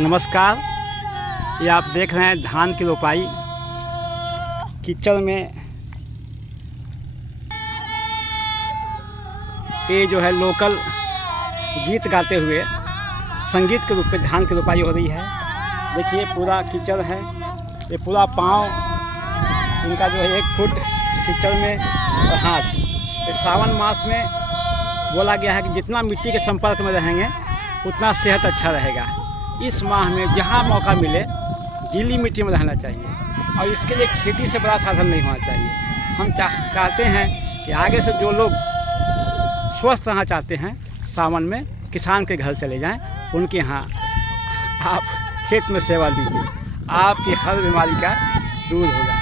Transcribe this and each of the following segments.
नमस्कार। ये आप देख रहे हैं धान की रोपाई कीचड़ में। ये जो है लोकल गीत गाते हुए संगीत के रूप में धान की रोपाई हो रही है। देखिए पूरा कीचड़ है, ये पूरा पाँव इनका जो है 1 फुट कीचड़ में और हाथ। ये सावन मास में बोला गया है कि जितना मिट्टी के संपर्क में रहेंगे उतना सेहत अच्छा रहेगा। इस माह में जहाँ मौका मिले गीली मिट्टी में रहना चाहिए और इसके लिए खेती से बड़ा साधन नहीं होना चाहिए। हम चाहते हैं कि आगे से जो लोग स्वस्थ रहना चाहते हैं सावन में किसान के घर चले जाएं, उनके यहाँ आप खेत में सेवा दीजिए, आपकी हर बीमारी का दूर होगा।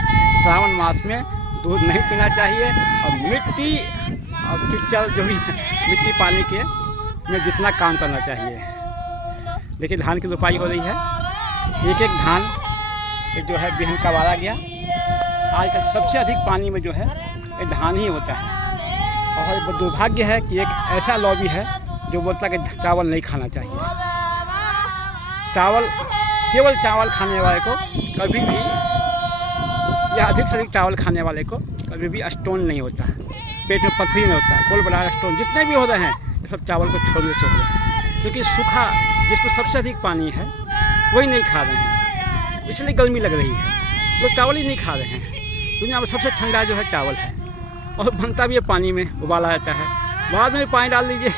सावन मास में दूध नहीं पीना चाहिए और मिट्टी और कीचड़ जो भी मिट्टी पानी के में जितना काम करना चाहिए। देखिए धान की रोपाई हो रही है, एक एक धान जो है बिहन का वाला गया। आज का सबसे अधिक पानी में जो है ये धान ही होता है। और दुर्भाग्य है कि एक ऐसा लॉबी है जो बोलता है कि चावल नहीं खाना चाहिए। चावल केवल चावल खाने वाले को कभी भी या अधिक से अधिक चावल खाने वाले को कभी भी स्टोन नहीं होता है, पेट में पथरी नहीं होता है, गोल बड़ा स्टोन जितने भी हो रहे हैं ये सब चावल को छोड़ने से हो रहे हैं। क्योंकि सूखा जिसमें सबसे अधिक पानी है वही नहीं खा रहे हैं, इसलिए गर्मी लग रही है। लोग चावल ही नहीं खा रहे हैं। दुनिया में सबसे ठंडा जो है चावल है और बनता भी है पानी में, उबाला जाता है, बाद में पानी डाल दीजिए,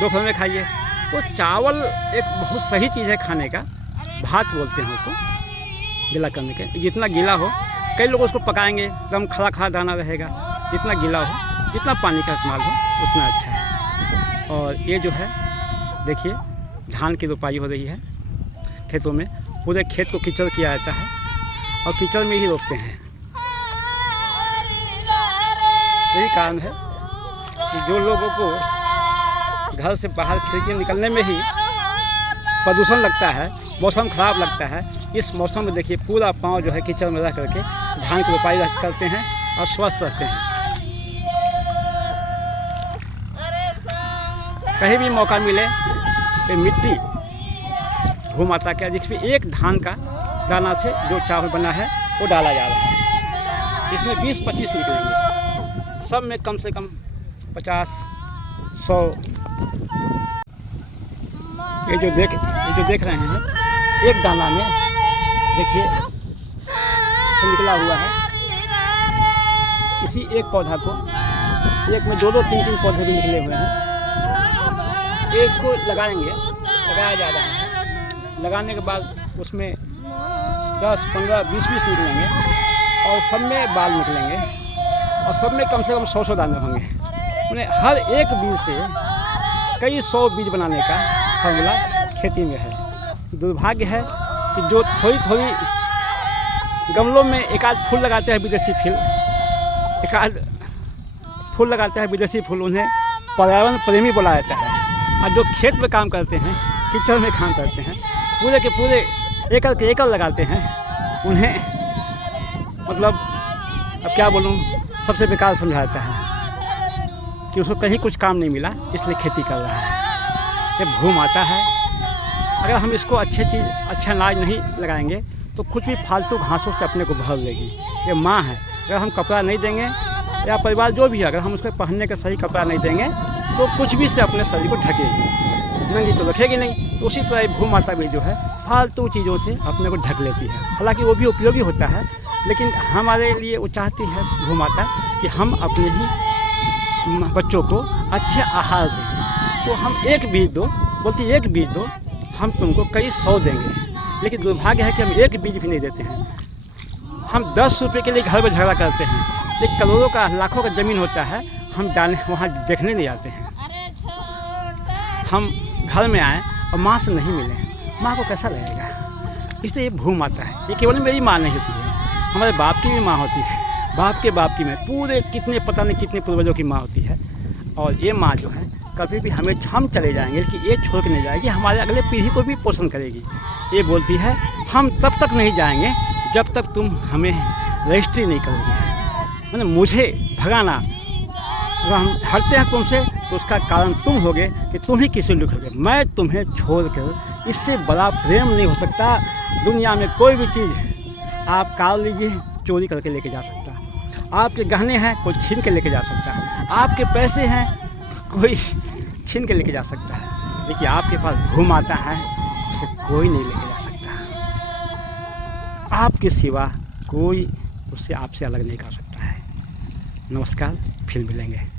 दोपहर में खाइए। तो चावल एक बहुत सही चीज़ है खाने का। भात बोलते हैं उसको गीला करने के। जितना गीला हो, कई लोग उसको पकाएंगे एकदम खड़ा खड़ा दाना रहेगा। जितना गीला हो, जितना पानी का इस्तेमाल हो उतना अच्छा है। और ये जो है देखिए धान की रोपाई हो रही है खेतों में। पूरे खेत को कीचड़ किया जाता है और कीचड़ में ही रोपते हैं। यही कारण है कि जो लोगों को घर से बाहर खिड़की निकलने में ही प्रदूषण लगता है, मौसम ख़राब लगता है, इस मौसम में देखिए पूरा पाँव जो है कीचड़ में रह करके धान की रोपाई करते हैं और स्वस्थ रहते हैं। कहीं भी मौका मिले तो मिट्टी भू माता का जिसमें एक धान का दाना से जो चावल बना है वो डाला जा रहा है। इसमें 20-25 निकलेंगे, सब में कम से कम 50-100। ये जो देख रहे हैं एक दाना में देखिए से निकला हुआ है। इसी एक पौधा को एक में 2-2, 3-3 पौधे भी निकले हुए हैं। एक को लगाया जा रहा है। लगाने के बाद उसमें 10, 15, 20 निकलेंगे और सब में बाल निकलेंगे और सब में कम से कम 100 दाने होंगे। उन्हें हर एक बीज से कई 100 बीज बनाने का फॉर्मूला खेती में है। दुर्भाग्य है कि जो थोड़ी गमलों में एकाध फूल लगाते हैं विदेशी फूल लगाते हैं विदेशी फूल, उन्हें पर्यावरण प्रेमी बोला जाता है। और जो खेत में काम करते हैं, कीचड़ में काम करते हैं, पूरे के पूरे एकड़ लगाते हैं, उन्हें मतलब अब क्या बोलूँ, सबसे बेकार समझाता है कि उसको कहीं कुछ काम नहीं मिला इसलिए खेती कर रहा है। ये भू माता है। अगर हम इसको अच्छा अनाज नहीं लगाएंगे तो कुछ भी फालतू घासों से अपने को भर लेगी। ये माँ है। अगर हम कपड़ा नहीं देंगे या परिवार जो भी है, अगर हम उसको पहनने का सही कपड़ा नहीं देंगे तो कुछ भी से अपने शरीर को ढकेगी, नंगी तो रखेगी नहीं। तो उसी तरह भू माता भी जो है फालतू चीज़ों से अपने को ढक लेती है। हालांकि वो भी उपयोगी होता है, लेकिन हमारे लिए वो चाहती है भू माता कि हम अपने ही बच्चों को अच्छे आहार दें। तो हम एक बीज दो, बोलती एक बीज दो, हम तुमको कई 100 देंगे। लेकिन दुर्भाग्य है कि हम एक बीज भी नहीं देते हैं। हम 10 रुपये के लिए घर में झगड़ा करते हैं, लेकिन करोड़ों का लाखों का ज़मीन होता है, हम वहाँ देखने नहीं आते हैं। हम घर में आए और माँ से नहीं मिले, माँ को कैसा लगेगा? इसलिए ये भू माता है। ये केवल मेरी माँ नहीं होती है, हमारे बाप की भी माँ होती है, बाप के बाप की में पूरे कितने पता नहीं कितने पूर्वजों की माँ होती है। और ये माँ जो है कभी भी हम चले जाएंगे कि ये छोड़ के नहीं जाएगी, हमारे अगले पीढ़ी को भी पोषण करेगी। ये बोलती है हम तब तक नहीं जाएंगे जब तक तुम हमें रजिस्ट्री नहीं करोगे। मतलब मुझे भगाना, अगर हम हटते हैं तुमसे तो उसका कारण तुम होगे कि तुम ही किसी लिखोगे। मैं तुम्हें छोड़ कर इससे बड़ा प्रेम नहीं हो सकता। दुनिया में कोई भी चीज़ आप कार लीजिए, चोरी करके लेके जा सकता है। आपके गहने हैं, कोई छीन के लेके जा सकता है। आपके पैसे हैं, कोई छीन के लेके जा सकता है, लेकिन आपके पास घूम आता है, उसे कोई नहीं लेके जा सकता। आपके सिवा कोई उससे आपसे अलग नहीं कर सकता है। नमस्कार, फिर मिलेंगे।